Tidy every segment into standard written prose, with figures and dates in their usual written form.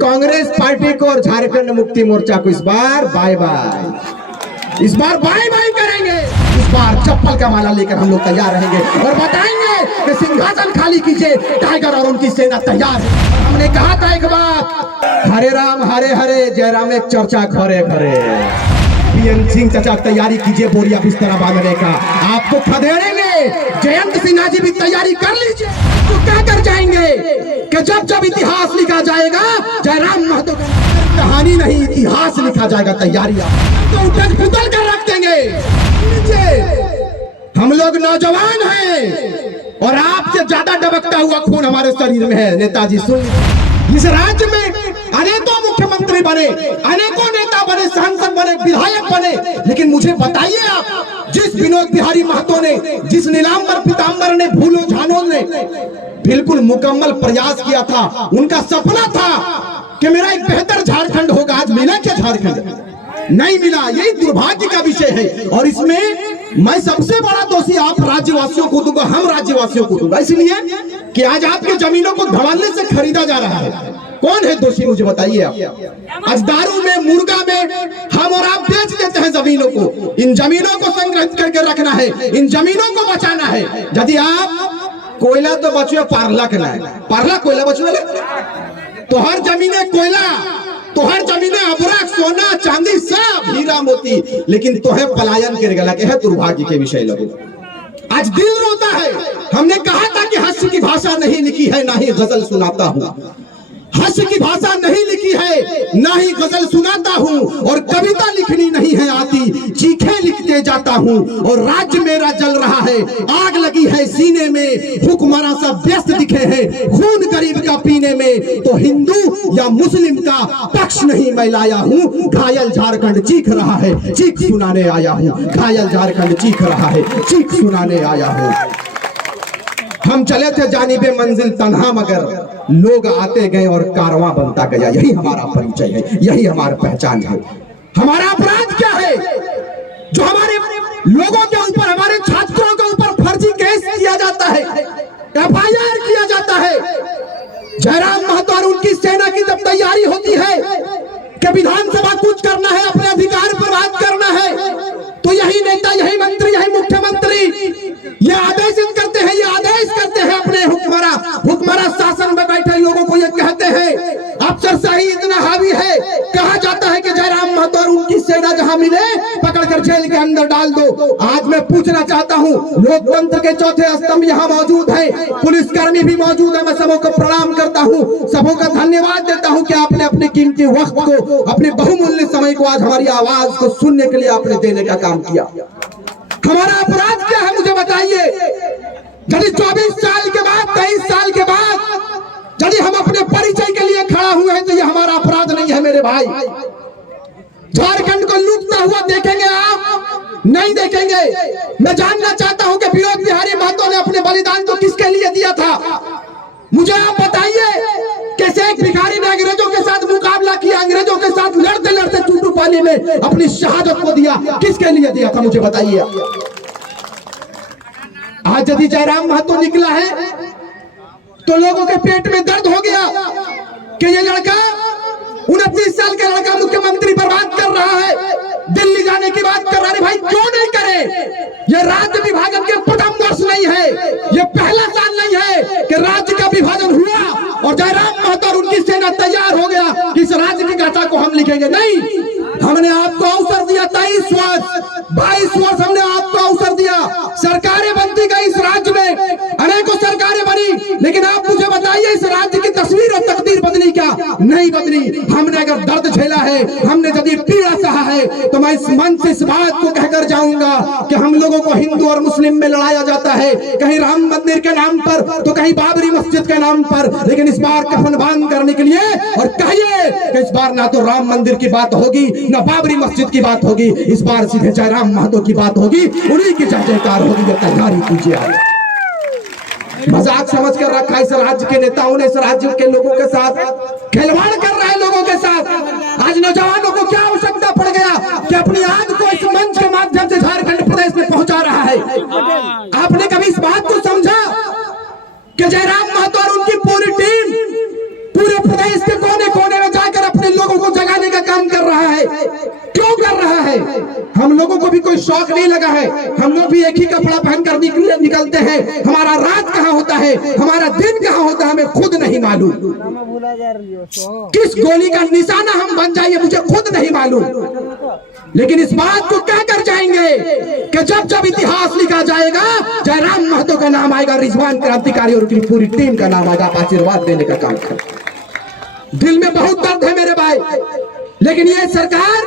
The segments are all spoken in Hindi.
कांग्रेस पार्टी को और झारखंड मुक्ति मोर्चा को इस बार बाय बाय, इस बार बाय बाय करेंगे। इस बार चप्पल का माला लेकर हम लोग तैयार रहेंगे और बताएंगे कि सिंहासन खाली कीजिए, टाइगर और उनकी सेना तैयार है। हमने कहा था एक बात, हरे राम हरे हरे, जय राम एक चर्चा घरे घरे। पीएन सिंह चाचा तैयारी कीजिए बोरिया बिस्तरा बांधने का, आपको खदेड़ेंगे। जयंत सिन्हा जी भी तैयारी कर लीजिए। तो क्या कर जाएंगे कि जब जब इतिहास लिखा जाएगा जयराम महतो कहानी नहीं इतिहास लिखा जाएगा। तैयारियां तो उठक पुतल कर रख देंगे। हम लोग नौजवान हैं और आपसे ज्यादा डबकता हुआ खून हमारे शरीर में है। नेताजी सुन, इस राज्य में अनेकों मुख्यमंत्री बने, अनेकों नेता बने, सांसद बने, विधायक बने, लेकिन मुझे बताइए आप, जिस विनोद बिहारी महतो ने, जिस नीलांबर पीतांबर ने, भूलो झानों ने बिल्कुल मुकम्मल प्रयास किया था, उनका सपना था कि मेरा एक बेहतर झारखंड होगा। आज मिला क्या झारखंड? नहीं मिला। यही दुर्भाग्य का विषय है और इसमें मैं सबसे बड़ा दोषी आप राज्यवासियों को दूंगा, हम राज्यवासियों को दूंगा, इसलिए कि आज आपके जमीनों को धड़ल्ले से खरीदा जा रहा है। कौन है दोषी मुझे बताइए आप। आज दारू में, मुर्गा में हम और आप बेच देते हैं जमीनों को। इन जमीनों को संग्रहित करके रखना है, इन जमीनों को बचाना है। यदि आप कोयला तो बचुए पारला के ना, पारला कोयला बचुए तो हर जमीने कोयला, तो हर जमीने अबरक, सोना चांदी सब हीरा मोती, लेकिन तो है पलायन के गला के है। दुर्भाग्य के विषय लोगों, आज दिल रोता है। हमने कहा था कि हास्य की भाषा नहीं लिखी है, ना ही गजल सुनाता हूँ। हास्य की भाषा नहीं लिखी है, ना ही गजल सुनाता हूँ, और कविता लिखनी नहीं है आती, चीखे लिखते जाता हूँ। और राज्य मेरा जल रहा है, आग लगी है सीने में, हुक्मरान सब व्यस्त दिखे हैं खून गरीब का पीने में। तो हिंदू या मुस्लिम का पक्ष नहीं मैं लाया हूँ, घायल झारखंड चीख रहा है, चीख सुनाने आया हूँ। घायल झारखंड चीख रहा है, चीख सुनाने आया हूँ। हम चले थे जानिबे मंजिल तन्हा, मगर लोग आते गए और कारवां बनता गया। यही हमारा परिचय है, यही हमारी पहचान है। हमारा अपराध क्या है जो हमारे लोगों के ऊपर, हमारे छात्रों के ऊपर फर्जी केस किया जाता है, एफआईआर किया जाता है। जयराम महतो और उनकी सेना की जब तैयारी होती है कि विधानसभा कुछ करना है, अपने अधिकार पर बात करना है, तो यही नेता, यही मंत्री, यही मुख्यमंत्री ये आदेशित करते हैं, ये आदेश करते हैं अपने हुक्मरा शासन में बैठे लोगों को। ये कहते हैं अफसरशाही इतना हावी है, कहा जाता है कि जयराम महतो और उनकी सेना जहां मिले पकड़कर जेल के अंदर डाल दो। आज मैं पूछना चाहता हूं, लोकतंत्र के चौथे स्तंभ यहाँ मौजूद है, पुलिसकर्मी भी मौजूद है। मैं सबों को प्रणाम करता हूं, सबों का धन्यवाद देता हूं कि आपने अपने कीमती वक्त को, अपने बहुमूल्य समय को आज हमारी आवाज को सुनने के लिए आपने देने का काम किया। हमारा अपराध क्या है मुझे बताइए। यदि 24 साल के बाद, 23 साल के बाद यदि हम अपने परिचय के लिए खड़ा हुए हैं तो ये हमारा अपराध नहीं है मेरे भाई। झारखंड को लूटता हुआ देखेंगे आप? नहीं देखेंगे। मैं जानना चाहता हूं कि विनोद बिहारी महतो ने अपने बलिदान को किसके लिए दिया था? मुझे आप बताइए। कैसे एक भिखारी ने अंग्रेजों के साथ मुकाबला किया, अंग्रेजों के साथ लड़ते लड़ते टूटू पानी में अपनी शहादत को दिया, किसके लिए दिया था मुझे बताइए। आज यदि जयराम महतो निकला है तो लोगों के पेट में दर्द हो गया कि ये लड़का, 29 साल का लड़का मुख्यमंत्री पर बात कर रहा है, दिल्ली जाने की बात कर रहा है। भाई क्यों नहीं करे? ये राज्य विभाजन के प्रथम वर्ष नहीं है, ये पहला साल नहीं है कि राज्य का विभाजन हुआ और जयराम महतो और उनकी सेना तैयार हो गया कि इस राज्य की गाथा को हम लिखेंगे। नहीं, हमने आपको अवसर दिया 23 वर्ष, 22 वर्ष हमने आपको अवसर दिया। सरकारें बनती गई इस राज्य में, अनेकों सरकारें बनी, लेकिन आप मुझे बताइए इस राज्य की तस्वीर और तकदीर बदली क्या? नहीं बदली। हमने अगर दर्द झेला है, हमने यदि पीड़ा सहा है, तो मैं इस मंच से इस बात को कहकर जाऊंगा कि हम लोगों को हिंदू और मुस्लिम में लड़ाया जाता है, कहीं राम मंदिर के नाम पर तो कहीं बाबरी मस्जिद के नाम पर, लेकिन इस बार कफन बांध करने के लिए और कहिए कि इस बार ना तो राम मंदिर की बात होगी, ना बाबरी मस्जिद की बात होगी, इस बार सीधे जयराम महतो की बात होगी, उन्हीं की जय जयकार होगी। तैयारी कीजिए। मजाक समझ कर रखा इस राज्य के नेताओं ने, इस राज्य के लोगों के साथ खिलवाड़ कर रहे हैं लोगों के साथ। आज नौजवानों को क्या आवश्यकता पड़ गया कि अपनी आग को इस मंच के माध्यम से झारखंड प्रदेश में पहुंचा रहा है। आपने कभी इस बात को समझा कि जयराम महतो और उनकी पूरी टीम पूरे प्रदेश के कोने कोने में शौक नहीं लगा है। हम लोग भी एक ही कपड़ा पहनकर निकलते हैं। हमारा रात कहाँ होता है, हमारा दिन कहाँ होता है, हमें खुद नहीं मालूम। किस गोली का निशाना हम बन जाएंगे मुझे खुद नहीं मालूम। लेकिन इस बात को कह कर जाएंगे कि जब जब इतिहास लिखा जाएगा जयराम महतो का नाम आएगा, रिजवान क्रांतिकारी और उनकी पूरी टीम का नाम आएगा। आप आशीर्वाद देने का काम करें। दिल में बहुत दर्द है मेरे भाई, लेकिन ये सरकार,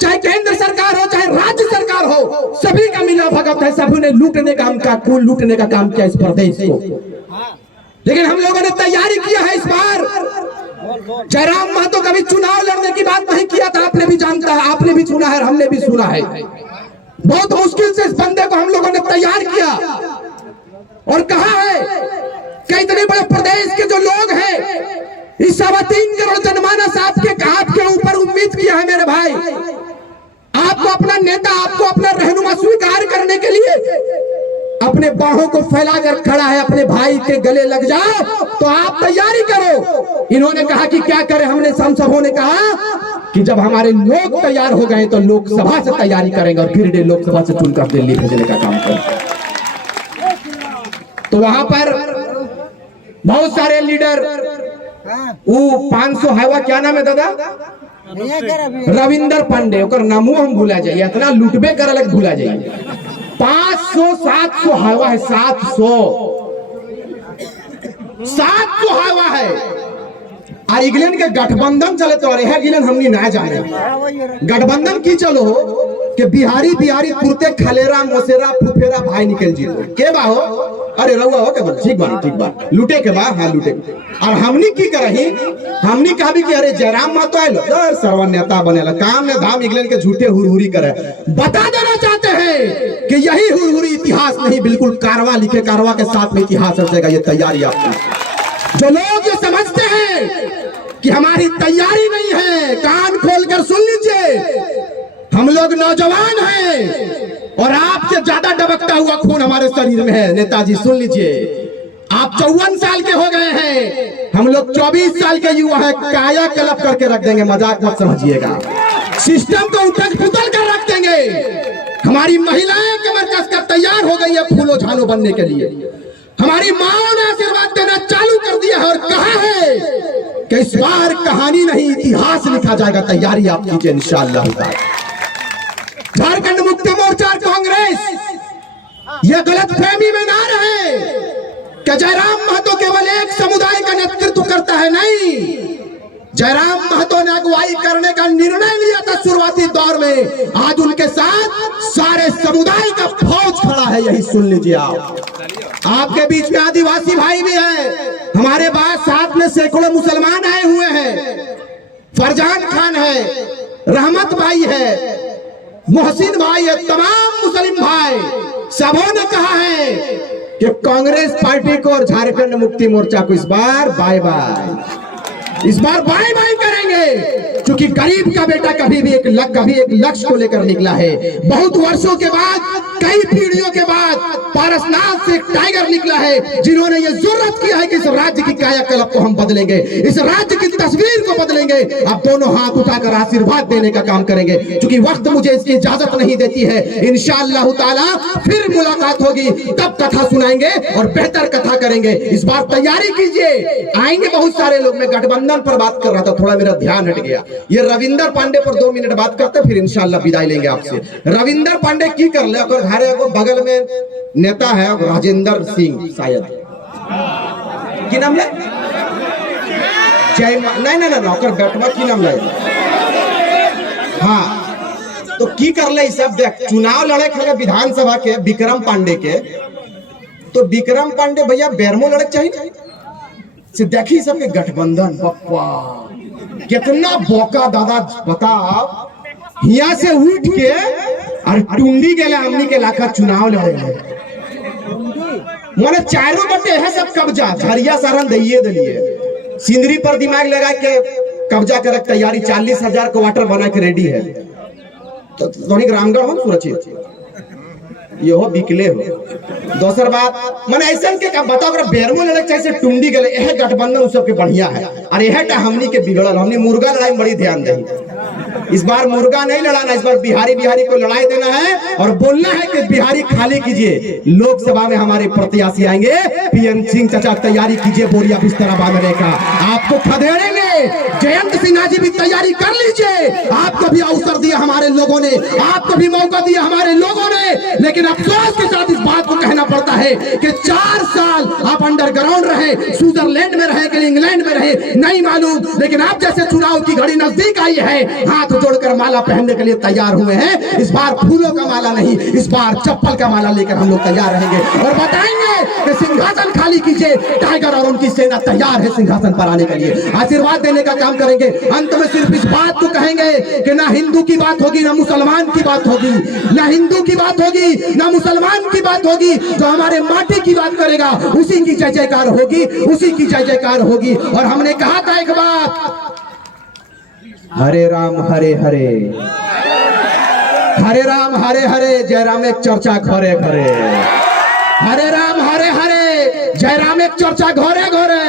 चाहे केंद्र सरकार हो चाहे राज्य सरकार हो, सभी का मिला भगत है। सभी ने लूटने का कुल लूटने का काम किया इस प्रदेश को। लेकिन हम लोगों ने तैयारी किया है। इस बार जयराम महतो कभी चुनाव लड़ने की बात नहीं किया था। आपने भी जानता है, आपने भी सुना है, हमने भी सुना है। बहुत मुश्किल से इस बंदे को हम लोगों ने तैयार किया और कहा है कि इतने बड़े प्रदेश के जो लोग हैं, इस 3.25 करोड़ जनमानस आपके ऊपर उम्मीद किया है मेरे भाई। आपको अपना नेता, आपको अपना रहनुमा स्वीकार करने के लिए अपने बाहों को फैलाकर खड़ा है। अपने भाई के गले लग जाओ तो आप तैयारी करो। इन्होंने कहा कि क्या करें, हमने सबों ने कहा कि जब हमारे लोग तैयार हो गए तो लोकसभा से तैयारी करेंगे और फिर लोकसभा से चुनकर दिल्ली भेजने का काम करें। तो वहां पर बहुत सारे लीडर, वो 500 हवा, क्या नाम है दादा, रविंदर पांडे, ओकर नामो हम भूला जाइए, इतना लुटबे कर अलग भूला जाइए। 500-700 हवा है, 700 हवा है। और इंग्लैंड के गठबंधन चले तो अरे गिलन हमनी ना जाने गठबंधन की चलो कि बिहारी तुरते खलेरा मोसेरा फुफेरा भाई निकल जी के बा हो, अरे रहुआ हो के ठीक बा लूटे के बा, हाँ लूटे। और हमनी की करही, हमनी कहा भी कि अरे जयराम महतो आए सर्व नेता बनेला, काम में धाम इंग्लैंड के झूठे हुरहुरी करे। बता देना चाहते हैं कि यही हुरहुरी इतिहास नहीं, बिल्कुल कारवा लिखे, कारवा के साथ में इतिहास रचेगा। ये तैयारी आपकी। जो लोग ये समझते हैं कि हमारी तैयारी नहीं है, कान खोलकर सुन लीजिए। हम लोग नौजवान हैं और आपसे ज्यादा डबकता हुआ खून हमारे शरीर में है। नेताजी सुन लीजिए, आप 54 साल के हो गए हैं, हम लोग 24 साल के युवा हैं। काया कलप करके रख देंगे, मजाक मत समझिएगा। सिस्टम को उठक पुतल कर रख देंगे। हमारी महिलाएं कमर कसकर तैयार हो गई है फूलो झालो बनने के लिए। हमारी माओ ने आशीर्वाद देना चालू कर दिया है और कहा है कि इस बार कहानी नहीं इतिहास लिखा जाएगा। तैयारी आप कीजिए इंशाअल्लाह। झारखंड मुक्ति मोर्चा कांग्रेस ये गलत फहमी में ना रहे कि जयराम महतो केवल एक समुदाय का नेतृत्व करता है, नहीं। जयराम महतो ने अगुवाई करने का निर्णय लिया था शुरुआती दौर में। आज उनके साथ सारे समुदाय का फौज खड़ा है, यही सुन लीजिए आप। आपके बीच में आदिवासी भाई भी हैं, हमारे पास साथ में सैकड़ों मुसलमान आए हुए हैं। फरजान खान है, रहमत भाई है, मोहसिन भाई है, तमाम मुस्लिम भाई सबों ने कहा है कि कांग्रेस पार्टी को और झारखंड मुक्ति मोर्चा को इस बार बाय बाय, इस बार बाय बाय करेंगे। क्योंकि गरीब का बेटा कभी एक लक्ष्य को लेकर निकला है। बहुत वर्षों के बाद, कई पीढ़ियों के बाद पारसनाथ से एक टाइगर निकला है, जिन्होंने ये जुर्रत किया है कि इस राज्य की कायाकल्प को हम बदलेंगे, इस राज्य की तस्वीर को बदलेंगे। अब दोनों हाथ उठाकर आशीर्वाद देने का काम करेंगे। क्योंकि वक्त मुझे इसकी इजाजत नहीं देती है। इंशाअल्लाह ताला फिर मुलाकात होगी, तब कथा सुनाएंगे और बेहतर कथा करेंगे। इस बार तैयारी कीजिए, आएंगे बहुत सारे लोग। मैं गठबंधन पर बात कर रहा था, थोड़ा मेरा ध्यान हट गया। ये रविंदर पांडे पर 2 मिनट बात करते, फिर इंशाअल्लाह विदाई लेंगे आपसे। रविंदर पांडे की कर ले, अगर घरे को बगल में नेता है राजेंद्र सिंह, शायद की नाम ले, जय नहीं ओकर बेटवा की नाम ले, हाँ। तो की कर ले सब देख, चुनाव लड़े खले विधानसभा के विक्रम पांडे के, तो विक्रम पांडे भैया बेरमो लड़े चाहिए से देखी सबके गठबंधन। पप्पा कितना बोका दादा, बताओ यहाँ से उठ के और टुंडी के हमनी के इलाका चुनाव लड़े हैं। मोने चारों बटे है सब कब्जा, झरिया सारन दइए दिलिए, सिंदरी पर दिमाग लगा के कब्जा कर तैयारी। 40,000 क्वार्टर बना के रेडी है। तो रामगढ़ हो सुरक्षित, ये हो बिकले हो। दोसर बात मन ऐसा के बताओ, अगर बेरमो लड़क चाहिए टुंडी गले, यह गठबंधन सब के बढ़िया है। और यह हमनी के बिगड़ल, हमनी मुर्गा लड़ाई बड़ी ध्यान दे। इस बार मुर्गा नहीं लड़ाना, इस बार बिहारी को लड़ाई देना है और बोलना है कि बिहारी खाली कीजिए। लोकसभा में हमारे प्रत्याशी आएंगे, पीएन सिंह चाचा तैयारी कीजिए बोरिया बिस्तरा बांधने का, आपको खदेड़ेंगे। जयंत सिन्हा जी भी तैयारी कर लीजिए, आपको भी अवसर दिया हमारे लोगों ने, आपको भी मौका दिया हमारे लोगों ने, लेकिन अफसोस के साथ इस बात को कहना पड़ता है कि 4 साल आप अंडरग्राउंड रहे, स्विट्जरलैंड में रहे कि इंग्लैंड में रहे नहीं मालूम, लेकिन आप जैसे चुनाव की घड़ी नजदीक आई है, हाथ जोड़कर माला पहनने के लिए तैयार हुए हैं। इस बार फूलों का माला नहीं, इस बार चप्पल का माला लेकर हम लोग तैयार रहेंगे और बताएंगे कि सिंहासन खाली कीजिए। टाइगर और उनकी सेना तैयार है सिंहासन पर आने के लिए, आशीर्वाद देने का काम करेंगे। अंत में सिर्फ इस बात को कहेंगे कि ना हिंदू की बात होगी, ना मुसलमान की बात होगी, ना हिंदू की बात होगी, ना मुसलमान की बात होगी। जो हमारे माटी की बात करेगा उसी की जय जयकार होगी, उसी की जय जयकार होगी। और हमने कहा था एक बात, हरे राम हरे हरे, हरे राम हरे हरे, जय राम एक चर्चा घरे घरे, हरे राम हरे हरे, जय राम एक चर्चा घरे घरे।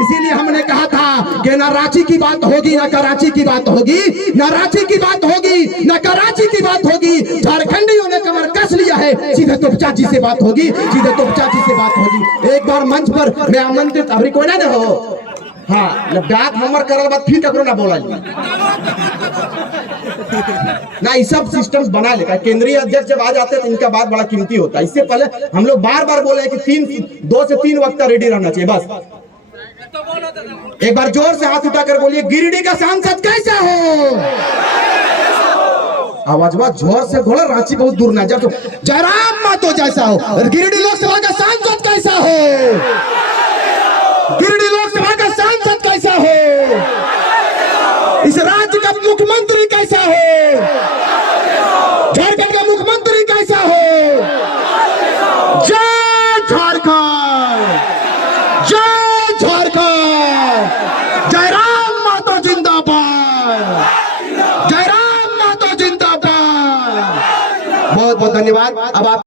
इसीलिए हमने कहा था कि ना रांची की बात होगी, ना कराची की बात होगी, ना रांची की बात होगी, ना कराची की बात होगी। झारखंडियों ने कमर कस लिया है, सीधे तोपचा जी से बात होगी, सीधे तोपचा जी से बात होगी। एक बार मंच पर मैं आमंत्रित, अभी कोई ना हो, हाँ बात हमर करल बात फिर ककरो ना बोला ना, ये सब सिस्टम्स बना लेगा। केंद्रीय अध्यक्ष जब आ जाते हैं तो इनका बात बड़ा कीमती होता है। इससे पहले हम लोग बार बार बोले कि 2 से 3 वक्त रेडी रहना चाहिए बस। एक बार जोर से हाथ उठाकर बोलिए, गिरिडीह का सांसद कैसा हो? आवाज जोर से बोला, रांची बहुत दूर ना जा, तो जयराम मातो जैसा हो। गिरिडीह लोकसभा का सांसद कैसा हो? गिरिडीह लोकसभा का सांसद कैसा हो? इस राज्य का मुख्यमंत्री कैसा हो? झारखंड का मुख्यमंत्री कैसा हो? जय झारखंड, जय झारखंड, जय राम माता जिंदाबाद, जय राम माता जिंदाबाद। बहुत बहुत धन्यवाद। अब आप